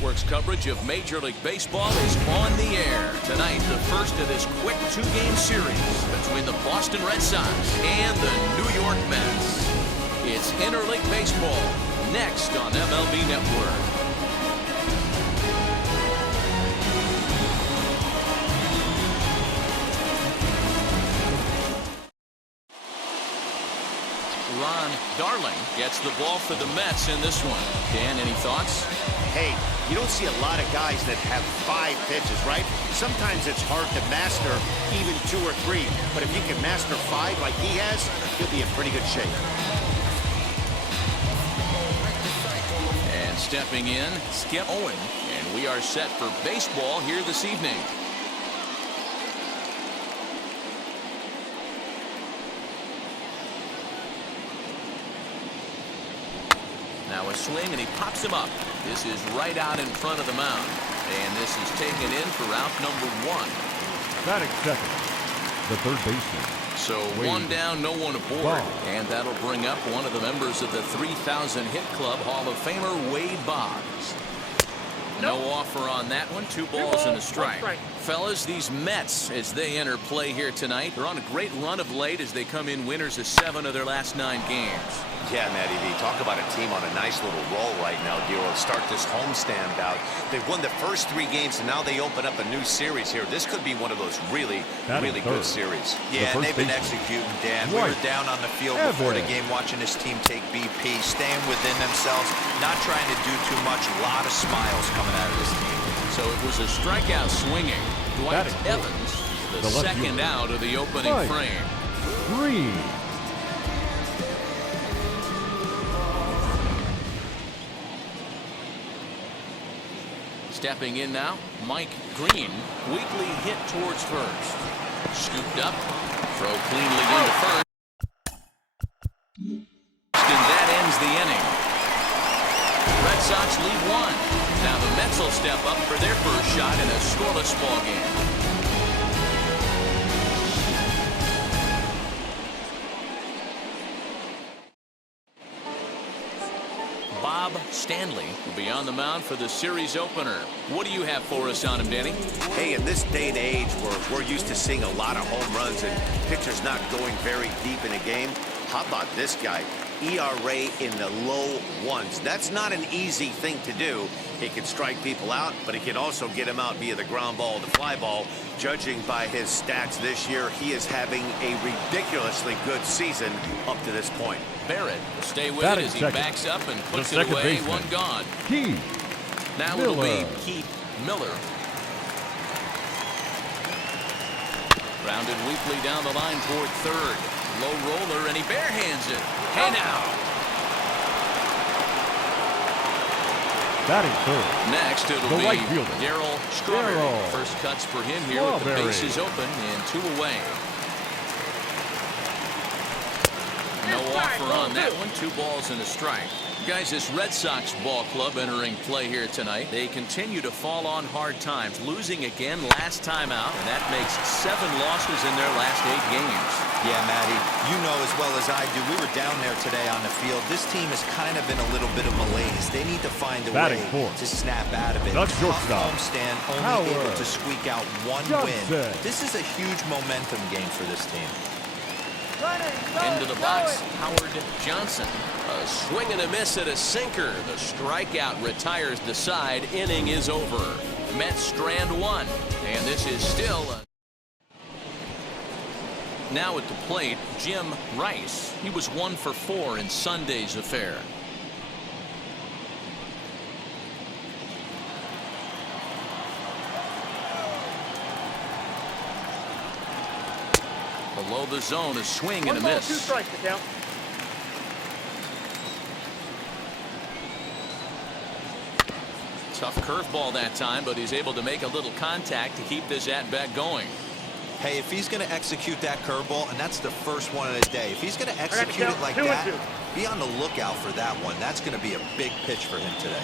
Network's coverage of Major League Baseball is on the air. Tonight, the first of this quick two-game series between the Boston Red Sox and the New York Mets. It's Interleague Baseball, next on MLB Network. Ron Darling gets the ball for the Mets in this one. Dan, any thoughts? Hey, you don't see a lot of guys that have 5 pitches, right? Sometimes it's hard to master even 2 or 3. But if you can master 5 like he has, he'll be in pretty good shape. And stepping in, Skip Owen. And we are set for baseball here this evening. Now a swing, and he pops him up. This is right out in front of the mound. And this is taken in for out number 1. Batting second, the third baseman. So one down, no one aboard. And that'll bring up one of the members of the 3,000 hit club, Hall of Famer Wade Boggs. No offer on that one. 2 balls and a strike. Fellas, these Mets, as they enter play here tonight, they're on a great run of late as they come in winners of 7 of their last 9 games. Yeah, Matty V, talk about a team on a nice little roll right now, Giro. Start this homestand bout. They've won the first 3 games, and now they open up a new series here. This could be one of those really good series. Yeah, and they've been executing, Dan. We were down on the field before the game watching this team take BP, staying within themselves, not trying to do too much. A lot of smiles coming out of this team. So it was a strikeout swinging. Dwight Evans, the second out of the opening frame. 3. Stepping in now, Mike Green, weakly hit towards first. Scooped up, throw cleanly into first. And that ends the inning. Red Sox lead 1. Now the Mets will step up for their first shot in a scoreless ball game. Bob Stanley will be on the mound for the series opener. What do you have for us on him, Danny? Hey, in this day and age where we're used to seeing a lot of home runs and pitchers not going very deep in a game, how about this guy? ERA in the low 1s. That's not an easy thing to do. He can strike people out, but he can also get them out via the ground ball, the fly ball. Judging by his stats this year, he is having a ridiculously good season up to this point. Barrett will stay with it as he backs up and puts it away. Baseman. 1 gone. Now Miller. it'll be Keith Miller. Grounded weakly down the line toward third. Low roller, and he barehands it. Hey now. Batting third. Next it'll be Darryl Strawberry. First cuts for him here with the bases open and 2 away. No offer on that one. 2 balls and a strike. Guys, this Red Sox ball club entering play here tonight. They continue to fall on hard times, losing again last time out, and that makes 7 losses in their last 8 games. Yeah, Matty, you know as well as I do, we were down there today on the field. This team is kind of in a little bit of malaise. They need to find a way to snap out of it. That's your stop. Homestand, only able to squeak out 1 win. This is a huge momentum game for this team. Into the box, Howard Johnson. A swing and a miss at a sinker. The strikeout retires the side. Inning is over. Mets strand 1. And this is still a... Now at the plate, Jim Rice. He was 1 for 4 in Sunday's affair. Below the zone, a swing and a miss. 2 strikes to count. Tough curveball that time, but he's able to make a little contact to keep this at-bat going. Hey, if he's going to execute that curveball, and that's the first one of the day, if he's going to execute it like that, be on the lookout for that one. That's going to be a big pitch for him today.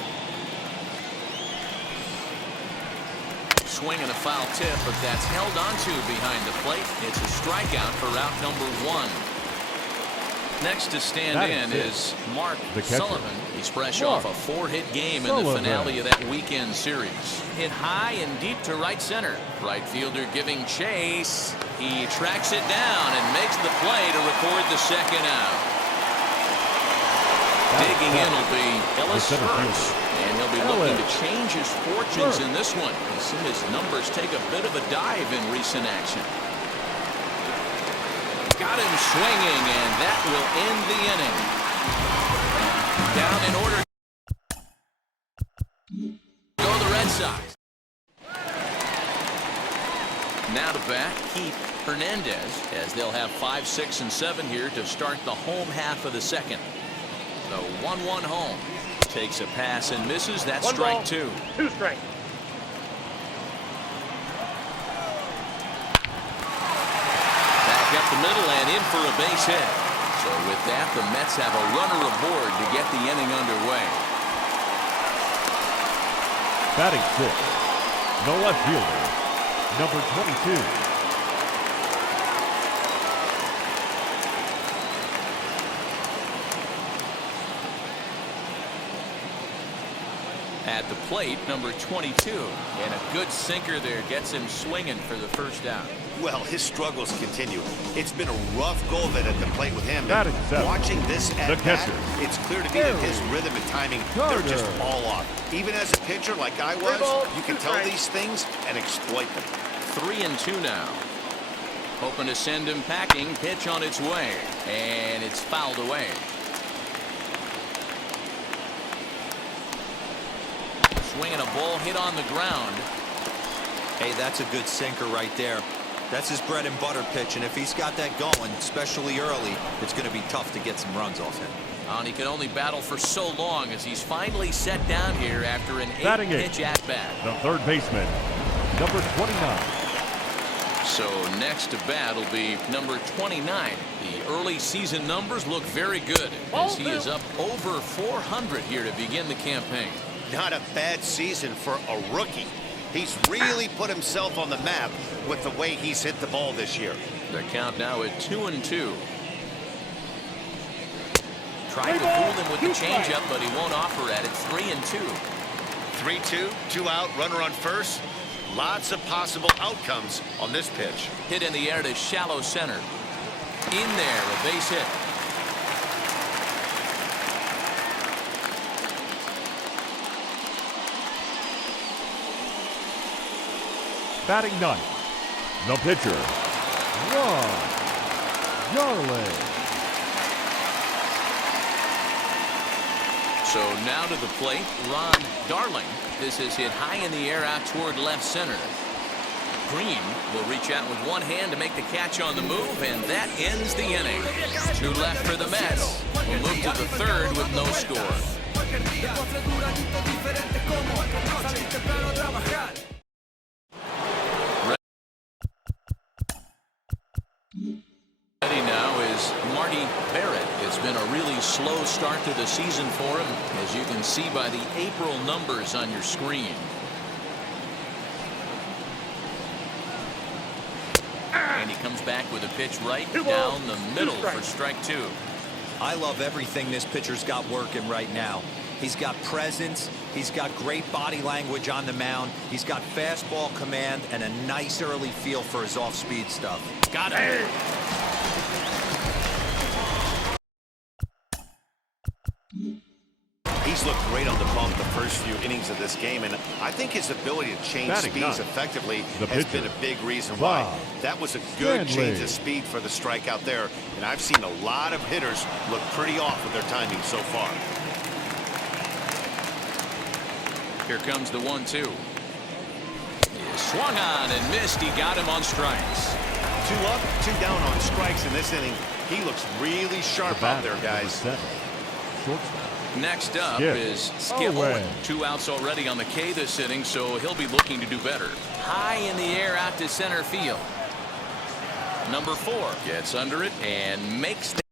Swing and a foul tip, but that's held onto behind the plate. It's a strikeout for out number 1. Next to stand in is Mark Sullivan. He's fresh off a 4-hit game in the finale of that weekend series. Hit high and deep to right center. Right fielder giving chase. He tracks it down and makes the play to record the second out. Digging in will be Ellis Burks, and he'll be looking to change his fortunes in this one. He's seen his numbers take a bit of a dive in recent action. Got him swinging, and that will end the inning. Down in order. Go the Red Sox. Now to bat, Keith Hernandez, as they'll have 5, 6, and 7 here to start the home half of the second. The 1-1 home. Takes a pass and misses. That's strike 2. 2 strikes. Back up the middle and in for a base hit. So with that, the Mets have a runner aboard to get the inning underway. Batting 6th, the left fielder, number 22. At the plate, number 22. And a good sinker there gets him swinging for the first out. Well, his struggles continue. It's been a rough go of it at the plate with him. Watching this at bat, it's clear to me that his rhythm and timing, they're just all off. Even as a pitcher like I was, you can tell these things and exploit them. 3-2 now. Hoping to send him packing. Pitch on its way. And it's fouled away. Swinging a ball hit on the ground. Hey, that's a good sinker right there. That's his bread and butter pitch, and if he's got that going, especially early, it's going to be tough to get some runs off him. And he can only battle for so long as he's finally set down here after an 8-pitch at-bat. The third baseman, number 29. So next to bat will be number 29. The early season numbers look very good as he is up over 400 here to begin the campaign. Not a bad season for a rookie. He's really put himself on the map with the way he's hit the ball this year. The count now at 2-2. Tried to fool him with the changeup, but he won't offer at it. 3-2. 3-2, 2 out, runner on first. Lots of possible outcomes on this pitch. Hit in the air to shallow center. In there, a base hit. Batting 9th, the pitcher, Ron Darling. So now to the plate, Ron Darling. This is hit high in the air out toward left center. Green will reach out with one hand to make the catch on the move, and that ends the inning. 2 left for the Mets. We'll move to the third with no score. Ready now is Marty Barrett. It's been a really slow start to the season for him, as you can see by the April numbers on your screen. And he comes back with a pitch right down the middle for strike 2. I love everything this pitcher's got working right now. He's got presence. He's got great body language on the mound. He's got fastball command and a nice early feel for his off-speed stuff. Got it. He's looked great on the bump the first few innings of this game, and I think his ability to change speeds effectively has been a big reason why. That was a good change of speed for the strikeout there, and I've seen a lot of hitters look pretty off with their timing so far. Here comes the 1-2. He swung on and missed. He got him on strikes. 2 up, 2 down on strikes in this inning. He looks really sharp out there, guys. Next up is Skip Owen. 2 outs already on the K this inning, so he'll be looking to do better. High in the air out to center field. Number 4 gets under it and makes the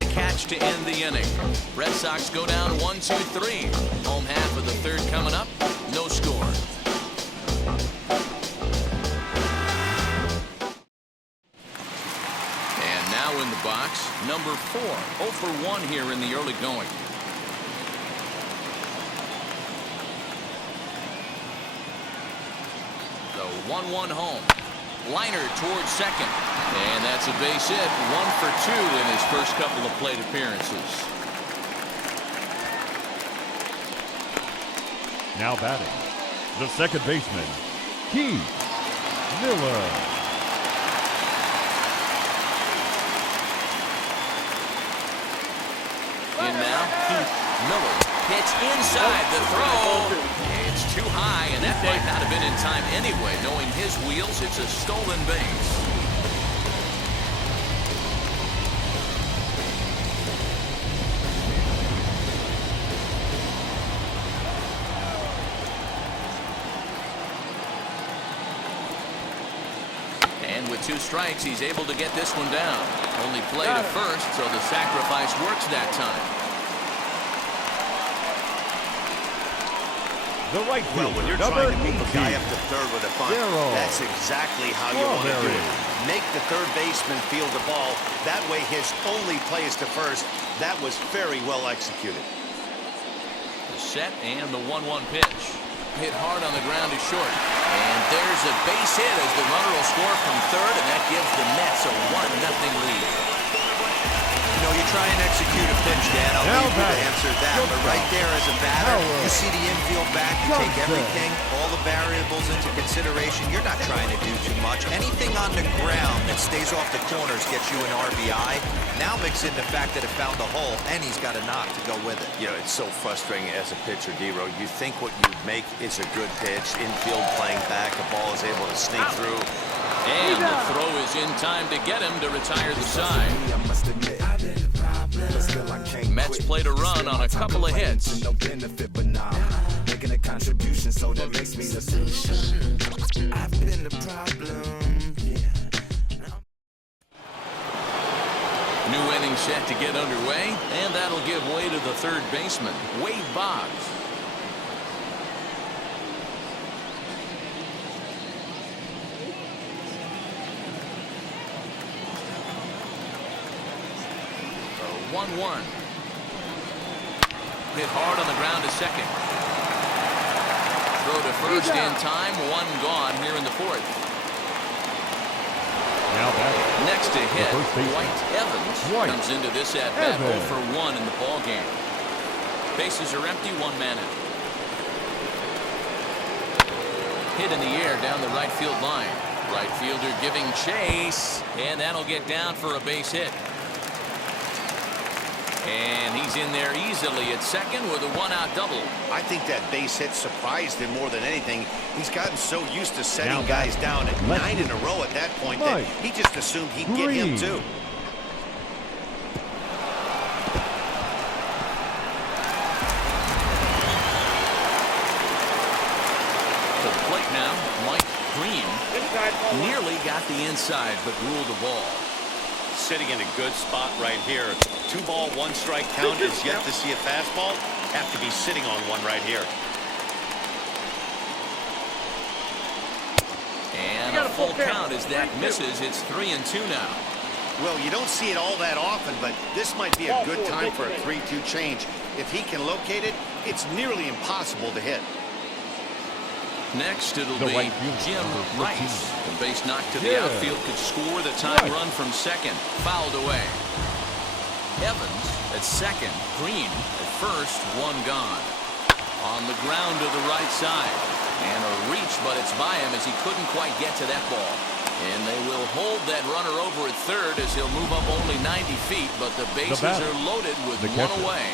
catch to end the inning. Red Sox go down 1-2-3. Home half of the third coming up. No score. And now in number 4. 0 for 1 here in the early going. The 1-1 home. Liner towards second. And that's a base hit. 1 for 2 in his first couple of plate appearances. Now batting, the second baseman, Keith Miller. In now, Keith Miller. Pitch inside the throw. It's too high, and that might not have been in time anyway. Knowing his wheels, it's a stolen base. And with 2 strikes, he's able to get this one down. Only play to first, so the sacrifice works that time. The right Well, fielder, when you're number trying to move a 18, guy up to third with a bunt, that's exactly how you want to do it. Make the third baseman field the ball. That way his only play is to first. That was very well executed. The set and the 1-1 pitch. Hit hard on the ground to short. And there's a base hit as the runner will score from third, and that gives the Mets a 1-0 lead. You know, you try and execute a pitch, Dan. I'll leave you to answer that. But right there as a batter, you see the infield back. You take everything, all the variables into consideration. You're not trying to do too much. Anything on the ground that stays off the corners gets you an RBI. Now mix in the fact that it found the hole, and he's got a knock to go with it. You know, it's so frustrating as a pitcher, D-Row. You think what you make is a good pitch. Infield playing back. The ball is able to sneak through. And the throw is in time to get him to retire the side. Mets played a run on a couple of hits. New inning set to get underway, and that'll give way to the third baseman, Wade Boggs. The 1-1. Hit hard on the ground to second. Throw to first in time. 1 gone here in the 4th. Now batting, Next to hit, first baseman, White Evans comes into this at bat 0 for 1 in the ball game. Bases are empty, 1 man out. Hit in the air down the right field line. Right fielder giving chase, and that'll get down for a base hit. And he's in there easily at second with a 1-out double. I think that base hit surprised him more than anything. He's gotten so used to setting guys down at 9 in a row at that point that he just assumed he'd get him too. To the plate now, Mike Green nearly got the inside but ruled the ball. Sitting in a good spot right here. 2-ball, 1-strike count is yet to see a fastball. Have to be sitting on one right here. And a full count as that misses. It's 3-2 now. Well, you don't see it all that often, but this might be a good time for a 3-2 change. If he can locate it, it's nearly impossible to hit. Next, it'll be Jim Rice. The base knock to the outfield could score the tying run from second. Fouled away. Evans at second. Green at first. 1 gone. On the ground to the right side. And a reach, but it's by him as he couldn't quite get to that ball. And they will hold that runner over at third as he'll move up only 90 feet, but the bases are loaded with 1 away.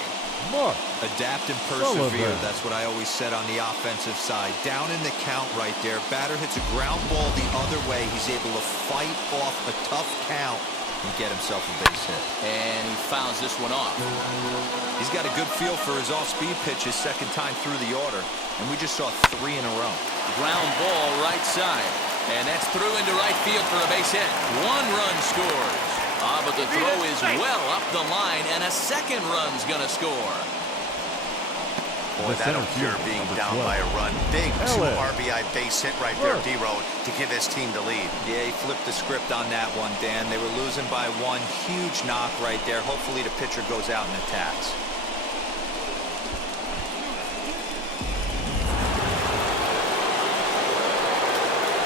Adapt and persevere. That's what I always said on the offensive side. Down in the count right there. Batter hits a ground ball the other way. He's able to fight off a tough count and get himself a base hit. And he fouls this one off. He's got a good feel for his off-speed pitch his second time through the order. And we just saw 3 in a row. Ground ball right side. And that's through into right field for a base hit. 1 run scores. But the throw is well up the line, and a second run's going to score. Boy, The I don't center care fielder, being number down 12. by a run. Big Ellis. 2 RBI base hit right there, D-Road, to give his team the lead. Yeah, he flipped the script on that one, Dan. They were losing by 1. Huge knock right there. Hopefully the pitcher goes out and attacks.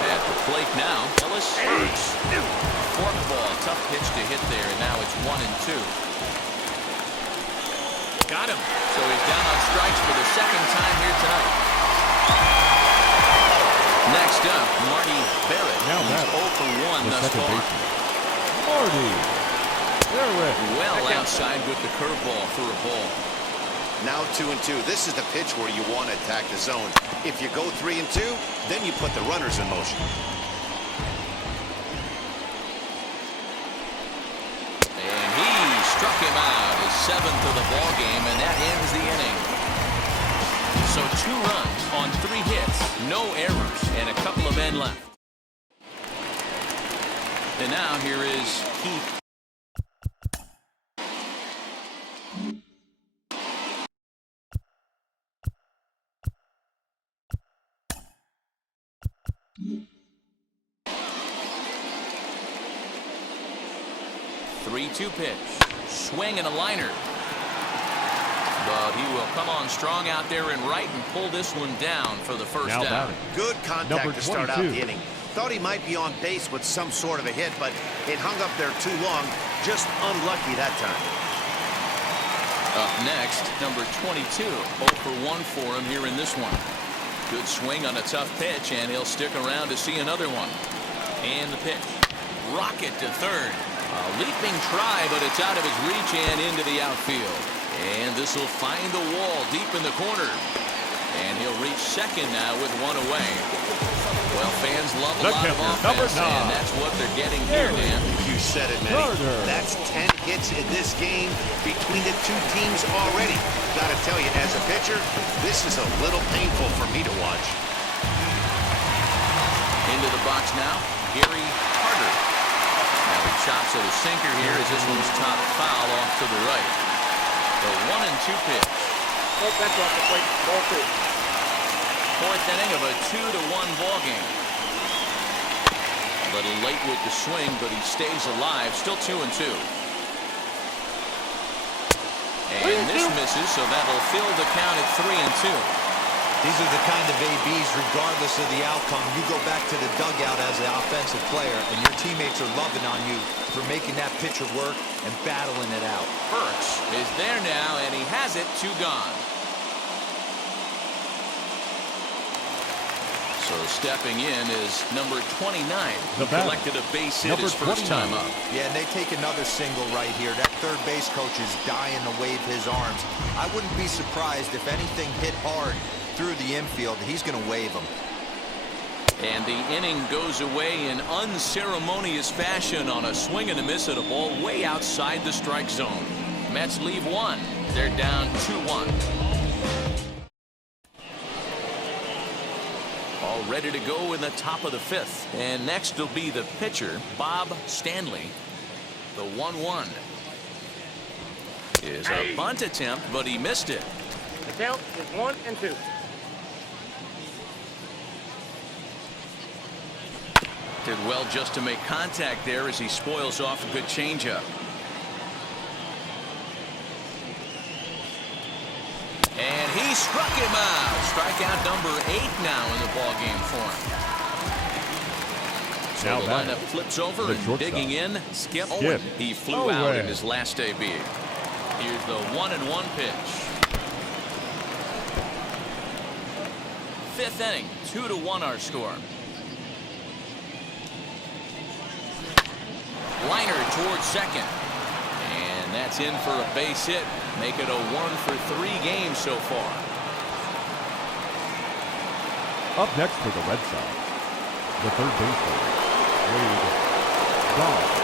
At the plate now, Ellis hurts. Forkball, tough pitch to hit there, and now it's 1-2. Got him. So he's down on strikes for the second time here tonight. Next up, Marty Barrett. Now He's batting, 0 for 1 the thus second far. baseman, Marty Barrett. Well outside with the curveball for a ball. Now 2-2. This is the pitch where you want to attack the zone. If you go 3-2, then you put the runners in motion. And he struck him out, his 7th of the ball game, and that ends the inning. So 2 runs on 3 hits, no errors, and a couple of men left. And now here is Keith. Three-two pitch. Swing and a liner. But he will come on strong out there and right and pull this one down for the first Now down. batting, Good contact number to start out 22. the inning. Thought he might be on base with some sort of a hit, but it hung up there too long. Just unlucky that time. Up next, number 22. 0 for 1 for him here in this one. Good swing on a tough pitch, and he'll stick around to see another one. And the pitch. Rocket to third. A leaping try, but it's out of his reach and into the outfield. And this will find the wall deep in the corner. And he'll reach second now with 1 away. Well, fans love a lot of offense, and that's what they're getting here, Dan. You said it, Manny. That's 10 hits in this game between the 2 teams already. Gotta tell you, as a pitcher, this is a little painful for me to watch. Into the box now, Gary Carter. Now he chops at a sinker here as this one's top foul off to the right. The 1-2 pitch. That's off the plate. Ball 2. 4th inning of a 2-1 ball game. A little late with the swing, but he stays alive. Still 2-2. And this misses, so that'll fill the count at 3-2. These are the kind of ABs, regardless of the outcome. You go back to the dugout as an offensive player, and your teammates are loving on you for making that pitcher work and battling it out. Burks is there now, and he has it. 2 gone. So stepping in is number 29. Who collected a base hit his first time up. Yeah, and they take another single right here. That third base coach is dying to wave his arms. I wouldn't be surprised if anything hit hard through the infield. He's going to wave them. And the inning goes away in unceremonious fashion on a swing and a miss at a ball way outside the strike zone. Mets leave 1. They're down 2-1. All ready to go in the top of the 5th. And next will be the pitcher, Bob Stanley. The 1-1 is a bunt attempt, but he missed it. The count is 1-2. Did well just to make contact there as he spoils off a good changeup. And he struck him out. Strikeout number 8 now in the ballgame for him. So the lineup flips over and digging in, Skip Owen. He flew out in his last AB. Here's the 1-1 pitch. 5th inning, 2-1 our score. Liner towards second. And that's in for a base hit. Make it a 1-for-3 game so far. Up next for the Red Sox, the third baseman, Wade Boggs.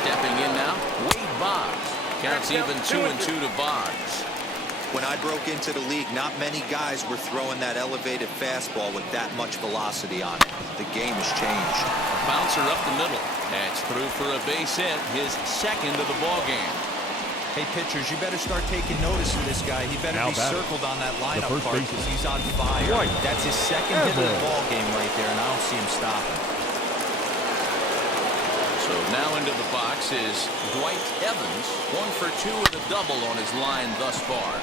Stepping in now, Wade Boggs. Counts even 2-2 to Boggs. When I broke into the league, not many guys were throwing that elevated fastball with that much velocity on it. The game has changed. Bouncer up the middle. That's through for a base hit, his 2nd of the ball game. Hey, pitchers, you better start taking notice of this guy. He better Now be batting. circled on that lineup first card baseman. because he's on fire. Right. That's his second hit of the Evans. ball game right there, and I don't see him stopping. So now into the box is Dwight Evans. 1 for 2 with a double on his line thus far.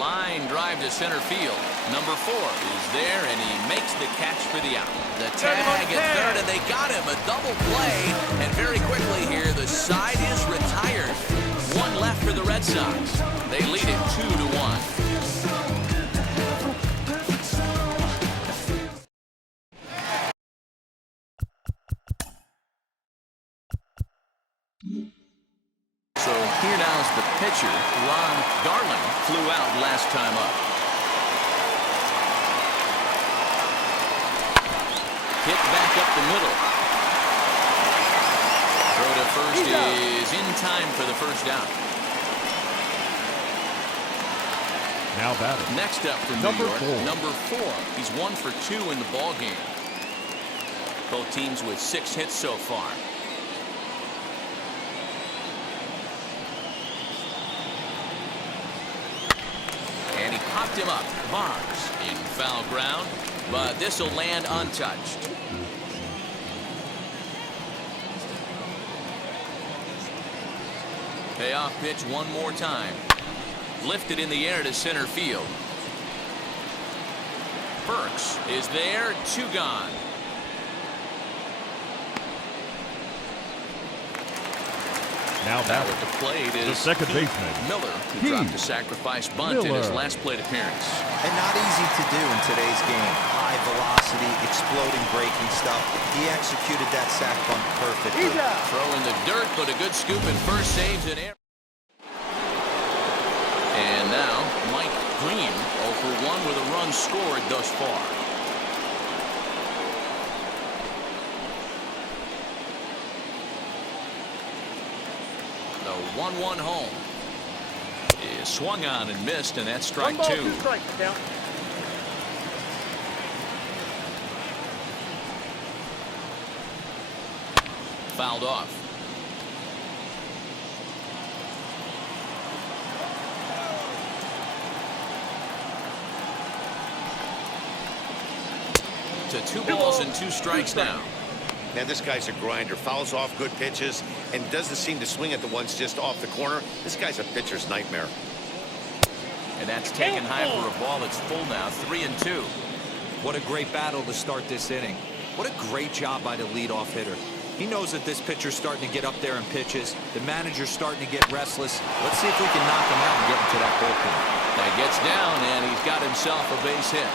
Line drive to center field. Number 4 is there, and he makes the catch for the out. The tag at third, and they got him. A double play, and very quickly here, the side is retired. 1 left for the Red Sox. They lead it 2-1. So here now is the pitcher. Ron Darling flew out last time up. Hit back up the middle. Throw to first is in time for the first down. Now batting. Next up for New York, number 4. He's 1 for 2 in the ball game. Both teams with 6 hits so far. And he popped him up. Barnes in foul ground, but this will land untouched. Payoff pitch one more time. Lifted in the air to center field. Burks is there, 2 gone. Now Now batting. at the plate is The second Heath baseman. Miller, who Heath dropped a sacrifice bunt in his Miller. last plate appearance. And not easy to do in today's game. High velocity, exploding breaking stuff. He executed that sac bunt perfectly. Throw in the dirt, but a good scoop and first saves an error. And now Mike Green 0 for 1 with a run scored thus far. The 1-1 home is swung on and missed, and that's strike 1 ball, 2. 2 strikes. Count. Fouled off. To 2 balls and 2 strikes now. Man, this guy's a grinder. Fouls off good pitches and doesn't seem to swing at the ones just off the corner. This guy's a pitcher's nightmare. And that's taken high for a ball that's full now. 3-2. What a great battle to start this inning. What a great job by the leadoff hitter. He knows that this pitcher's starting to get up there in pitches. The manager's starting to get restless. Let's see if we can knock him out and get into that bullpen. That gets down, and he's got himself a base hit.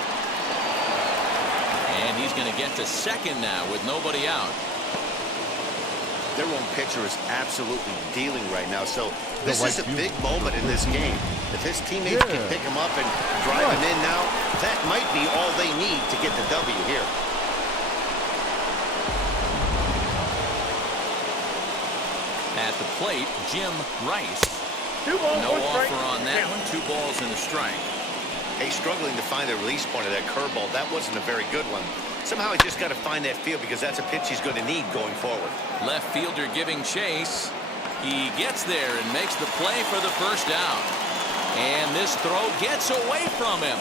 And he's going to get to second now with nobody out. Their own pitcher is absolutely dealing right now. So this right is a field. big moment in this game. If his teammates can pick him up and drive him in now, that might be all they need to get the W here. At the plate, Jim Rice. 2 balls, No 1 strike. offer on that Count. one. 2 balls and a strike. Hey, struggling to find the release point of that curveball. That wasn't a very good one. Somehow he just got to find that field because that's a pitch he's going to need going forward. Left fielder giving chase. He gets there and makes the play for the first out. And this throw gets away from him.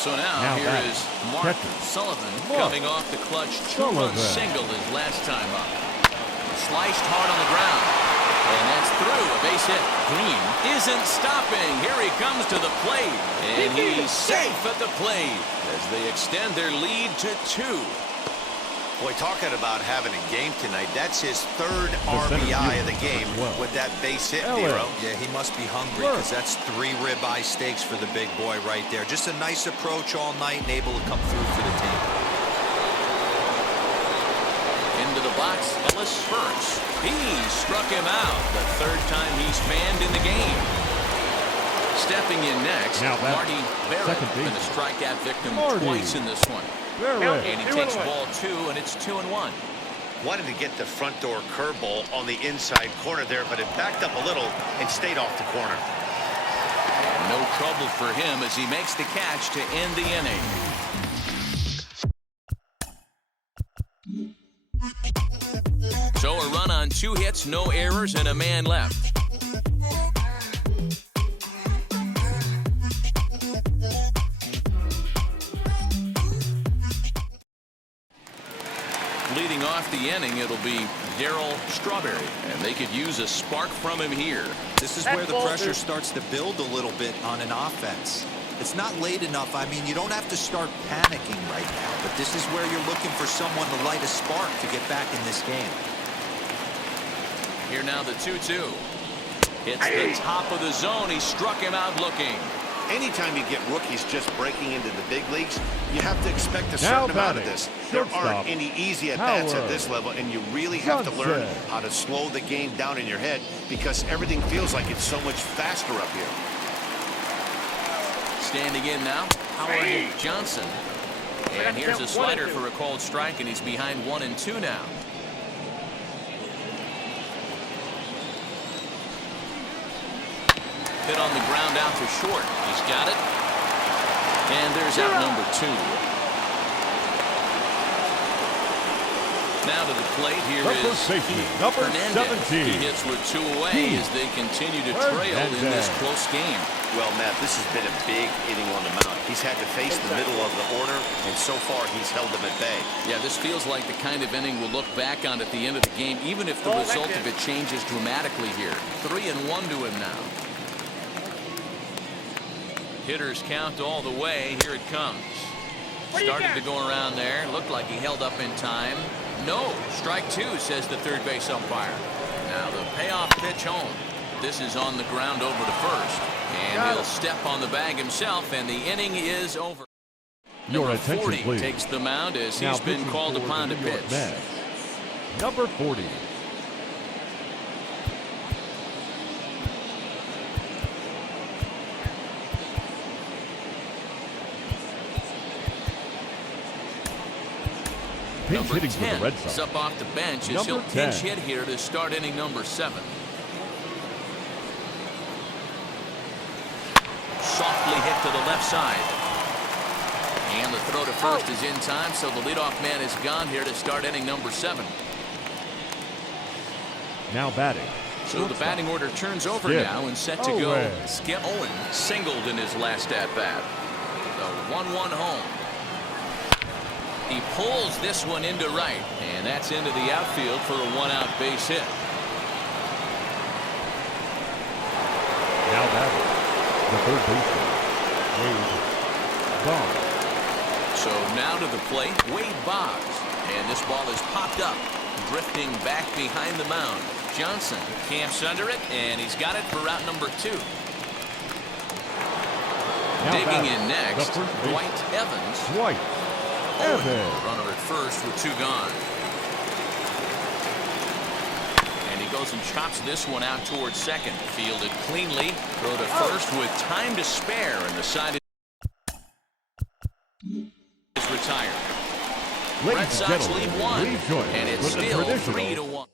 So now here batting. is Mark Catcher. Sullivan Mark coming off the clutch 2-run Sullivan. single his last time up. Sliced hard on the ground. And that's through. A base hit. Green isn't stopping. Here he comes to the plate. And he's safe at the plate as they extend their lead to 2. Boy, talking about having a game tonight, that's his 3rd center RBI field of the game as well. with that base hit, Ellis. Nero. Yeah, he must be hungry because that's 3 ribeye steaks for the big boy right there. Just a nice approach all night and able to come through for the team. Into the box, Ellis Burks. He struck him out the 3rd time he's fanned in the game. Stepping in next, Now back. Marty Barrett, Second base. been a strikeout victim Marty. twice in this one. Barrett. And he 2 takes and 1. ball 2, and it's 2-1. Wanted to get the front door curveball on the inside corner there, but it backed up a little and stayed off the corner. And no trouble for him as he makes the catch to end the inning. So a run on 2 hits, no errors, and a man left. Leading off the inning, it'll be Darryl Strawberry, and they could use a spark from him here. This is where the pressure starts to build a little bit on an offense. It's not late enough. I mean, you don't have to start panicking right now, but this is where you're looking for someone to light a spark to get back in this game. Here now the 2-2. Hits the top of the zone. He struck him out looking. Anytime you get rookies just breaking into the big leagues, you have to expect a certain amount of this. There aren't any easy at-bats at this level, and you really have to learn how to slow the game down in your head because everything feels like it's so much faster up here. Standing in now, Howard Johnson. And here's a slider for a called strike, and he's behind 1-2 now. Hit on the ground out to short. He's got it. And there's out number 2. Now to the plate. Here is number Hernandez. 17. He hits with 2 away as they continue to trail in this close game. Well, Matt, this has been a big inning on the mound. He's had to face the middle of the order, and so far he's held them at bay. Yeah, this feels like the kind of inning we'll look back on at the end of the game, even if the result of it changes dramatically here. 3-1 to him now. Hitters count all the way. Here it comes. Started to go around there. Looked like he held up in time. No. Strike 2, says the third base umpire. Now the payoff pitch home. This is on the ground over to first. And he'll step on the bag himself, and the inning is over. Your Number attention, 40 please. takes the mound as Now he's been pitching called for upon the to New York pitch. Mets, number 40. Pinch Number hitting for 10 the Red is Sox. up off the bench as Number he'll pinch 10. hit here to start inning number 7. Softly hit to the left side. And the throw to first is in time, so the leadoff man is gone here to start inning number 7. Now batting. So the batting order turns over Skip now and set to go. Owen. Skip Owen singled in his last at-bat. The 1-1 home. He pulls this one into right, and that's into the outfield for a 1-out base hit. Now batting. The third baseman, Wade Boggs. So now to the plate, Wade Boggs. And this ball is popped up, drifting back behind the mound. Johnson camps under it, and he's got it for route number 2. Now Digging batting, in next, the first base- Dwight Evans. Dwight Owen, Evans. runner at first with 2 gone. And he goes and chops this one out towards second. Fielded cleanly. Throw to first with time to spare, and the side is retired. Ladies Red and Sox gentlemen, lead 1, please join and us it's for the still traditional- 3-1.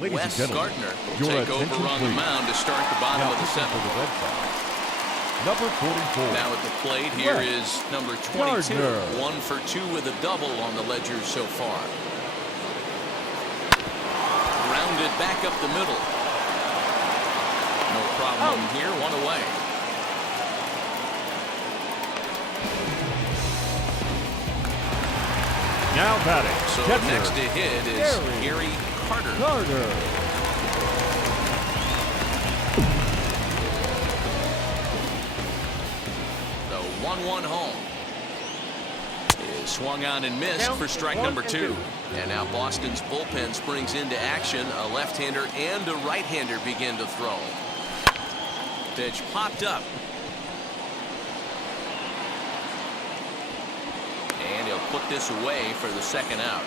Ladies Wes and gentlemen, Gardner will your take over attention, on the please. mound to start the bottom Now of the pitching 7th. for the Red Sox, number 44. Now at the plate, here Wes is number 22. Gardner. 1 for 2 with a double on the ledger so far. Grounded back up the middle. No problem here. 1 away. Now batting. So catcher, next to hit is Gary Carter. Carter. The 1-1 home is swung on and missed for strike number 2. And now Boston's bullpen springs into action. A left-hander and a right-hander begin to throw. Pitch popped up. And he'll put this away for the 2nd out.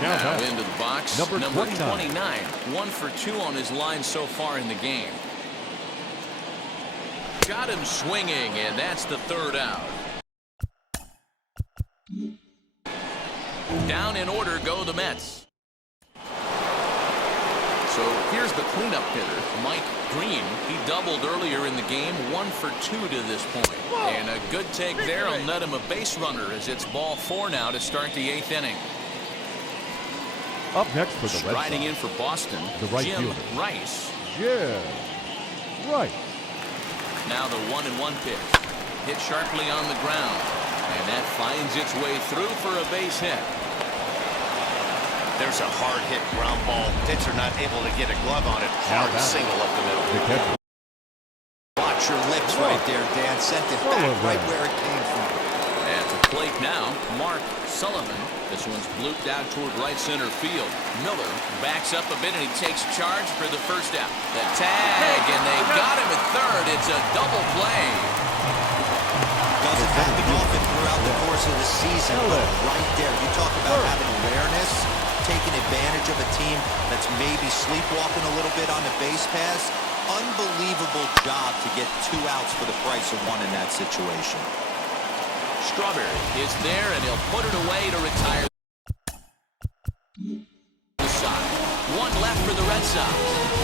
Now into the box, number 29. 1 for 2 on his line so far in the game. Got him swinging, and that's the 3rd out. Down in order go the Mets. So here's the cleanup hitter, Mike Green. He doubled earlier in the game, 1 for 2 to this point. And a good take there will net him a base runner as it's ball 4 now to start the 8th inning. Up next for the Red Sox, Riding in for Boston, the right Jim fielder. Rice. Jim Rice. Now the 1-1 pitch. Hit sharply on the ground. And that finds its way through for a base hit. There's a hard hit ground ball. Pitcher not able to get a glove on it. Hard single up the middle. The catcher. Watch your lips right there, Dan. Sent it back right where it came from. At the plate now, Mark Sullivan. This one's blooped out toward right center field. Miller backs up a bit and he takes charge for the first out. The tag, and they got him at third. It's a double play. Doesn't happen often throughout the course of the season, but right there, you talk about having awareness, taking advantage of a team that's maybe sleepwalking a little bit on the base pass. Unbelievable job to get 2 outs for the price of 1 in that situation. Strawberry is there, and he'll put it away to retire the side. 1 left for the Red Sox,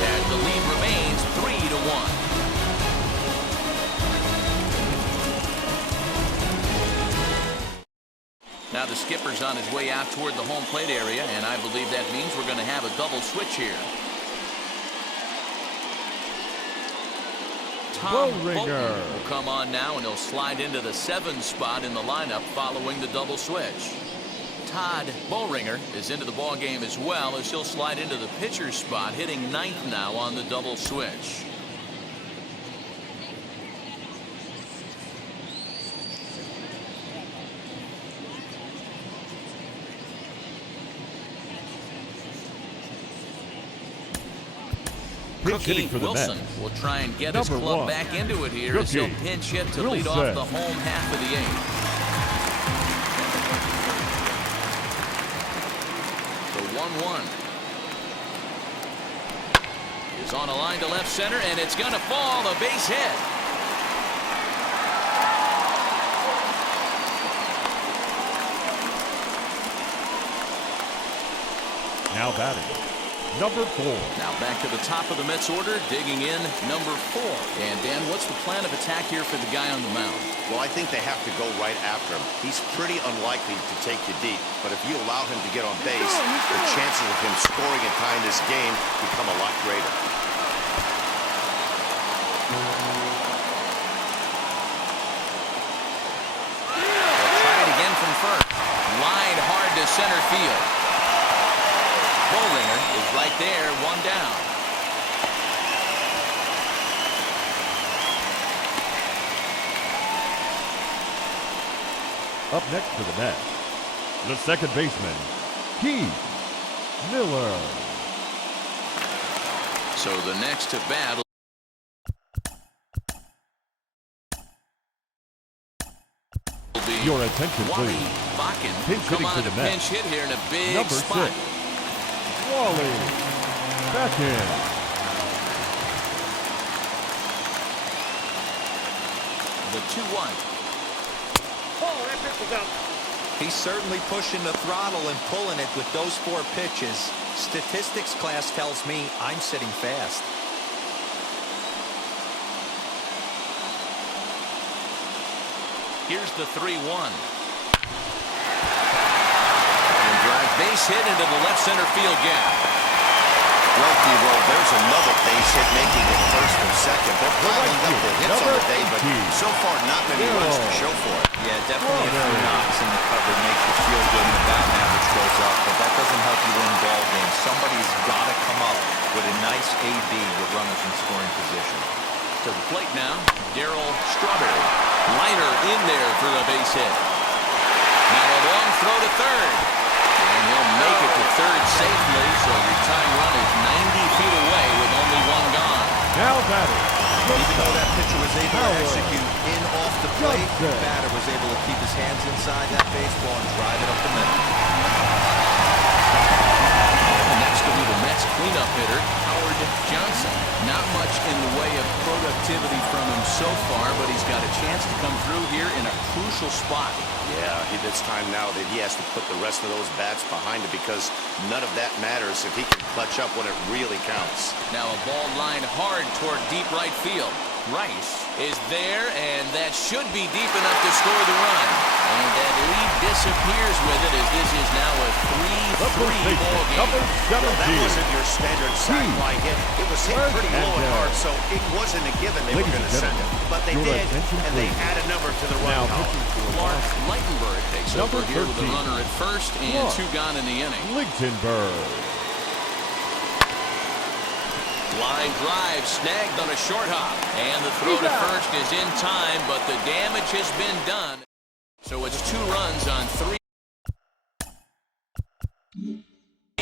and the lead remains 3-1. Now the skipper's on his way out toward the home plate area, and I believe that means we're going to have a double switch here. Tom Bolton will come on now, and he'll slide into the 7 spot in the lineup following the double switch. Todd Boehringer is into the ball game as well, as he'll slide into the pitcher's spot, hitting 9th now on the double switch. Cookie Wilson will try and get his club back into it here as he'll pinch hit to lead off the home half of the 8th. The 1-1 is on a line to left center, and it's going to fall, a base hit. Now batting, number 4. Now back to the top of the Mets order, digging in number 4. And Dan, what's the plan of attack here for the guy on the mound? Well, I think they have to go right after him. He's pretty unlikely to take you deep, but if you allow him to get on base, the chances of him scoring and tying this game become a lot greater. They'll try it again from first. Line hard to center field. Boehringer is right there, 1 down. Up next for the Mets, the second baseman, Keith Miller. So the next to bat will be Your attention, please. Bakken. Pinch hitting Come on, for the a Mets. pinch hit here in a big Number spot. 6, Wally Bakken. The 2-1. Oh, that pitch was out. He's certainly pushing the throttle and pulling it with those 4 pitches. Statistics class tells me I'm sitting fast. Here's the 3-1. And drive base hit into the left center field gap. Well, T-Roll, there's another base hit making it first and second. They're piling up the hits on the day, but so far not many runs to show for it. Yeah, definitely a few knocks in the cover makes you feel good and the batting average goes up, but that doesn't help you win ball games. Somebody's got to come up with a nice AB with runners in scoring position. To the plate now, Darryl Strawberry. Liner in there for a base hit. Now a long throw to third. And he'll make it to third safely, so your tying run is 90 feet away with only 1 gone. Now batting, Even though that pitcher was able to execute in off the plate, the batter was able to keep his hands inside that baseball and drive it up the middle. And next will be the Mets cleanup hitter, Howard Johnson. Not much in the way of productivity from him so far, but he's got a chance chance to come through here in a crucial spot. Yeah, it's time now that he has to put the rest of those bats behind it, because none of that matters if he can clutch up when it really counts. Now a ball lined hard toward deep right field. Rice is there, and that should be deep enough to score the run. And that lead disappears with it, as this is now a 3-3 ball game. Well, that wasn't your standard sac fly hit. It was hit pretty low and hard, so it wasn't a given they were going to send it. But they did, and they add a number to the run column. Clark Lightenberg takes over here with a runner at first and 2 gone in the inning. Lichtenberg. Line drive snagged on a short hop, and the throw to first is in time, but the damage has been done. So it's 2 runs on 3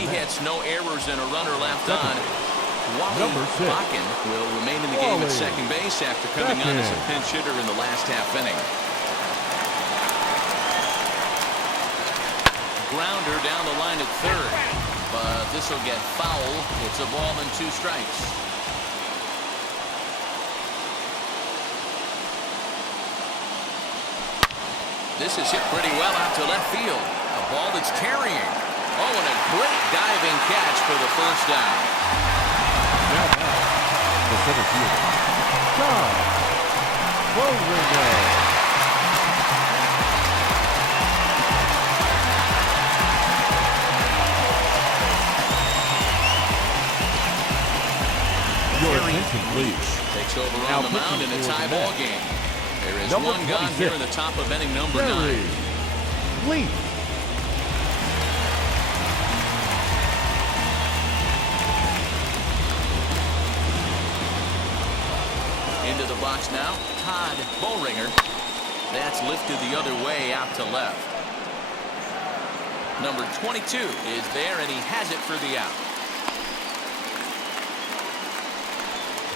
hits, no errors, and a runner left on. Wally Bakken will remain in the game at second base after coming on as a pinch hitter in the last half inning. Grounder down the line at third, but this will get foul. It's a ball and 2 strikes. This is hit pretty well out to left field. A ball that's carrying. Oh, and a great diving catch for the first down. Now back, the center fielder, John Bowringer. Your attention, please. Takes over on the mound in a tie ball game. There is one gone here in the top of inning number 9. Leach. Into the box now, Todd Bowringer. That's lifted the other way out to left. Number 22 is there, and he has it for the out.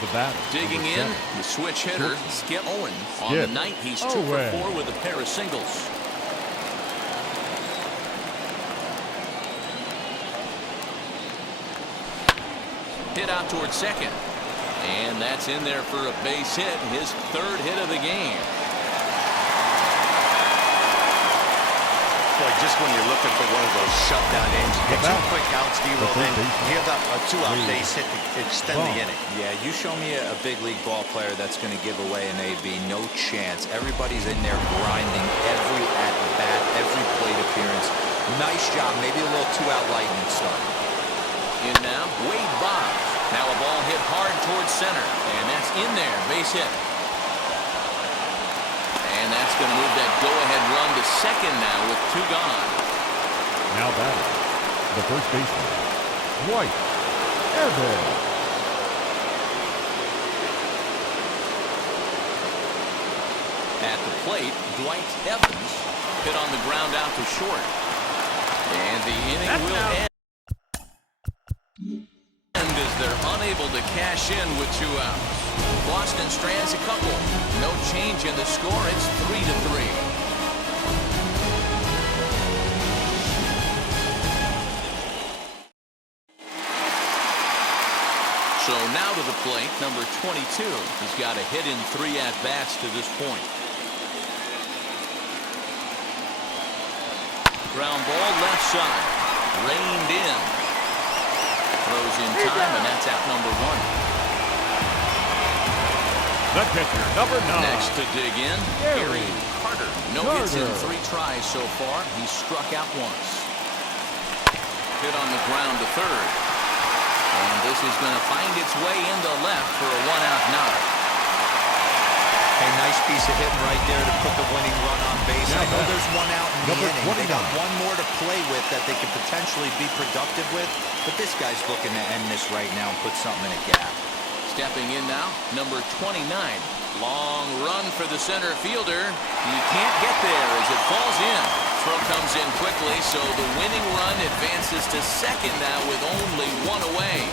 The batter. Digging in, the switch hitter, Skip Owens. On the night, he's 2 for 4 with a pair of singles. Hit out towards second. And that's in there for a base hit, his 3rd hit of the game. Boy, just when you're looking for one of those shutdown innings, get 2 quick outs, D-Roll, then give up a 2-out base hit to extend the inning. Yeah, you show me a big league ball player that's going to give away an AB. No chance. Everybody's in there grinding every at-bat, every plate appearance. Nice job. Maybe a little 2-out lightning start. In now, Wade Boggs. Now a ball hit hard towards center, and that's in there, base hit. And that's going to move that go-ahead run to second now with 2 gone. Now batting, the first baseman, Dwight Evans. At the plate, Dwight Evans hit on the ground out to short. And the inning will end as they're unable to cash in with 2 outs. Boston strands a couple. No change in the score. It's 3-3. So now to the plate, number 22. He's got a hit in 3 at-bats to this point. Ground ball left side. Reined in. Throws in time, and that's out number 1. The pitcher, number 9. Next to dig in, Gary Carter. No hits in 3 tries so far. He's struck out once. Hit on the ground to third. And this is going to find its way into left for a 1-out knock. Hey, nice piece of hitting right there to put the winning run on base. I know there's 1 out in the inning. They got 1 more to play with that they could potentially be productive with. But this guy's looking to end this right now and put something in a gap. Stepping in now, number 29. Long run for the center fielder. He can't get there as it falls in. Throw comes in quickly, so the winning run advances to second now with only 1 away.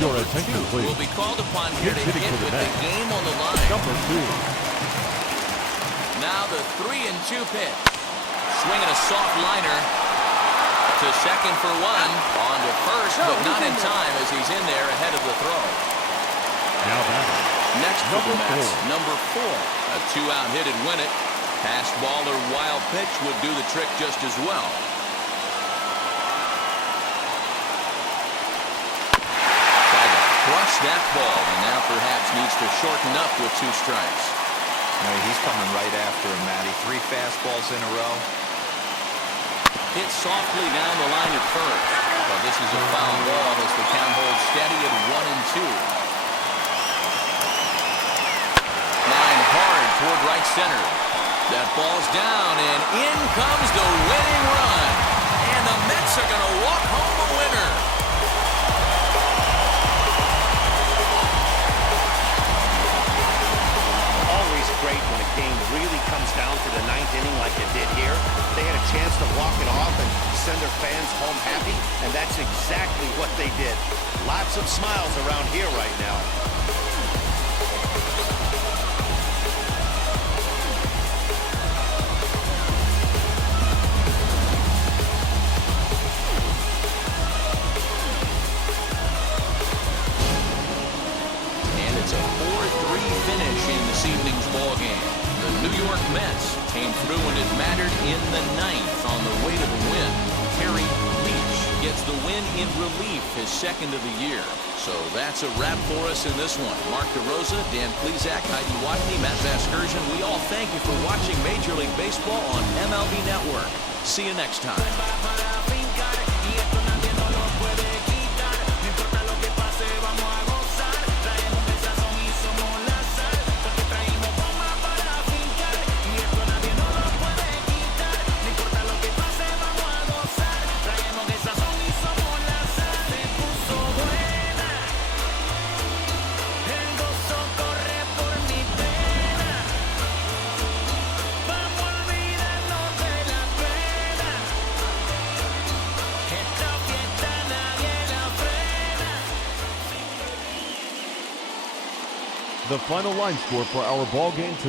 Your attention, please. Will be called upon here to hit with the game on the line. Number 2. Now the 3-2 pitch. swinging a soft liner to second for one. On to first, but not in time as he's in there ahead of the throw. Now batting. Next for the Mets, 4. number 4. A 2-out hit and win it. Pass ball or wild pitch would do the trick just as well. Tried to crush that ball, and now perhaps needs to shorten up with 2 strikes. He's coming right after him, Matty. 3 fastballs in a row. Hit softly down the line at first. But this is a foul ball as the count holds steady at 1-2. Line hard toward right center. That ball's down, and in comes the winning run. And the Mets are going to walk home a winner. Always great when a game really comes down to the 9th inning like it did here. They had a chance to walk it off and send their fans home happy, and that's exactly what they did. Lots of smiles around here right now. It's a 4-3 finish in this evening's ball game. The New York Mets came through when it mattered in the 9th on the way to the win. Terry Leach gets the win in relief, his 2nd of the year. So that's a wrap for us in this one. Mark DeRosa, Dan Plesac, Heidi Watney, Matt Vasgersian. We all thank you for watching Major League Baseball on MLB Network. See you next time. The final line score for our ball game tonight.